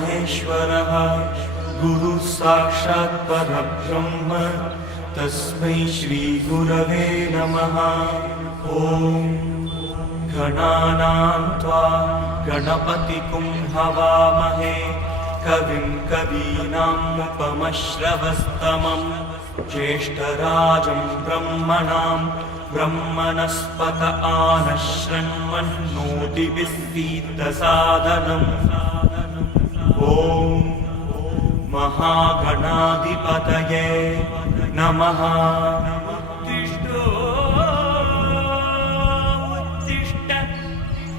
महेश्वरः गुरुः साक्षात् परब्रह्म तस्मै श्रीगुरवे नमः। ॐ गणानां त्वा गणपतिं हवामहे कविं कवीनामुपमश्रवस्तमं ज्येष्ठराजं ब्रह्मणां ब्रह्मणस्पत आनशृण्वन्नोतिभिस्सीदसादनम्। ॐ महागणाधिपतये नमः।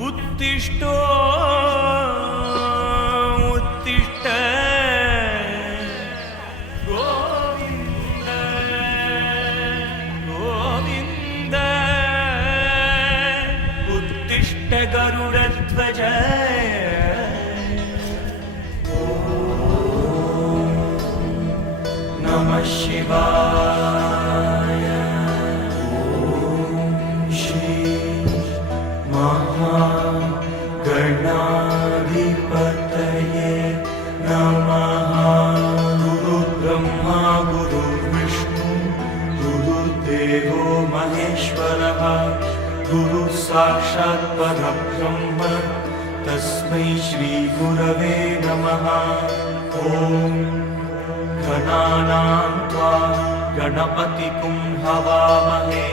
उत्तिष्ठ उत्तिष्ठ गोविन्द गोविन्द उत्तिष्ठ गरुडध्वज। नमः शिवाय। श्री महागणाधिपतये नमः। गुरुर्ब्रह्मा गुरुर्विष्णु गुरुर्देवो महेश्वरः गुरुः साक्षात् परब्रह्म तस्मै श्रीगुरवे नमः। ॐ गणानां त्वा गणपतिं हवामहे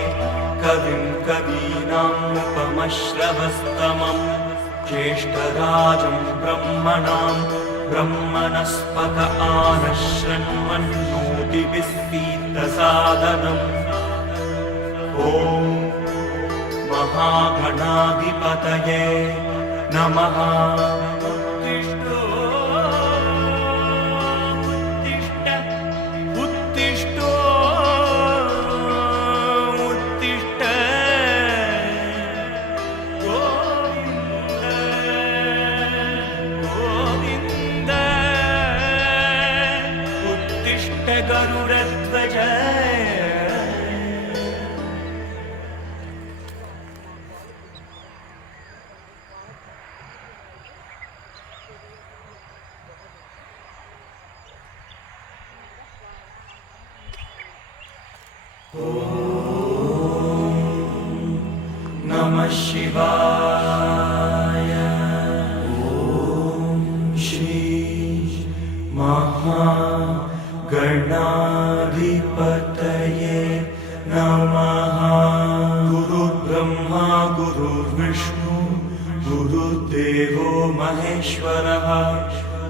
कविं कवीनामुपमश्रवस्तमं ज्येष्ठराजं ब्रह्मणां ब्रह्मणस्पत आनशृण्वन्नोतिभिस्सीदसादनम्। ॐ महागणाधिपतये नमः। गरुडध्वज। नमः शिवाय। श्री महागणाधिपतये नमः। गुरुर्ब्रह्मा गुरुर्विष्णु गुरुर्देवो महेश्वरः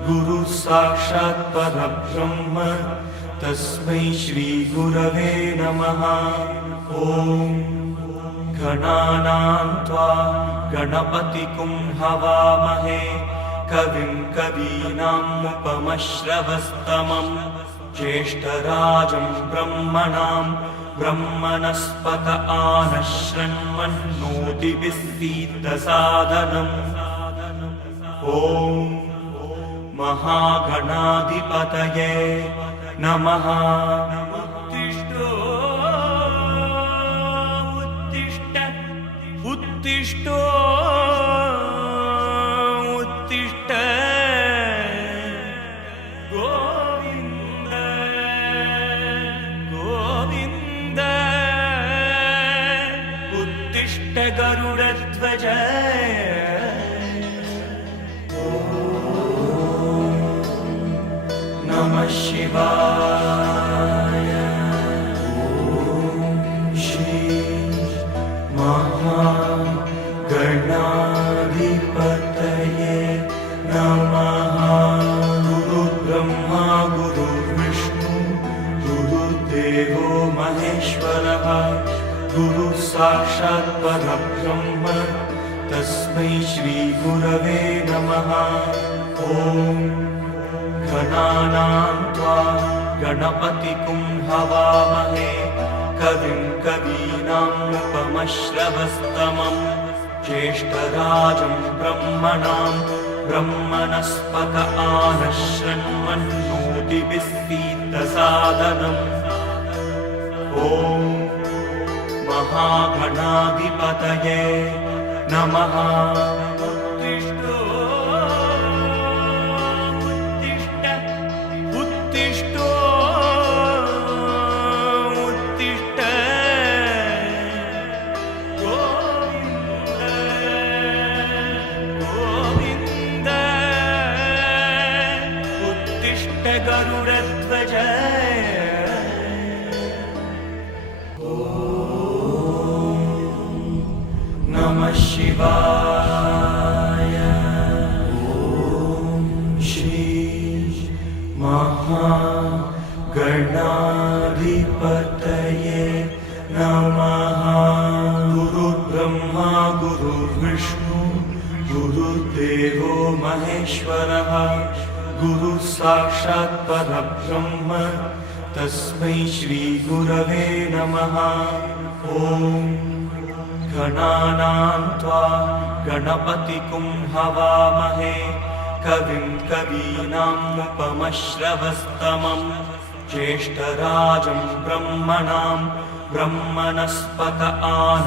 गुरुः साक्षात् परब्रह्म तस्मै श्रीगुरवे नमः। ॐ गणानां त्वा गणपतिं हवामहे कविं कवीनामुपमश्रवस्तमं ज्येष्ठराजं ब्रह्मणां ब्रह्मणस्पत आनशृण्वन्नोतिभिस्सीदसादनम्। ॐ महागणाधिपतये नमः। उत्तिष्ठ उत्तिष्ठ गोविन्द गोविन्द उत्तिष्ठ गरुडध्वज। नमः शिवाय। श्री महागणाधिपतये नमः। गुरुर्ब्रह्मा गुरुर्विष्णु गुरुर्देवो महेश्वरः गुरुः साक्षात् परब्रह्म तस्मै श्रीगुरवे नमः। ॐ गणानां त्वा गणपतिं हवामहे कविं कवीनामुपमश्रवस्तमं ज्येष्ठराजं ब्रह्मणां ब्रह्मणस्पत आनशृण्वन्नोतिभिस्सीदसादनम्। ॐ महागणाधिपतये नमः। शिवाय। ॐ श्री महागणाधिपतये नमः। गुरुर्ब्रह्मा गुरुर्विष्णु गुरुर्देवो महेश्वरः गुरुः साक्षात् परब्रह्म तस्मै श्रीगुरवे नमः। ॐ गणानां त्वा गणपतिं हवामहे कविं कवीनामुपमश्रवस्तमं ज्येष्ठराजं ब्रह्मणां ब्रह्मणस्पत आनन्दः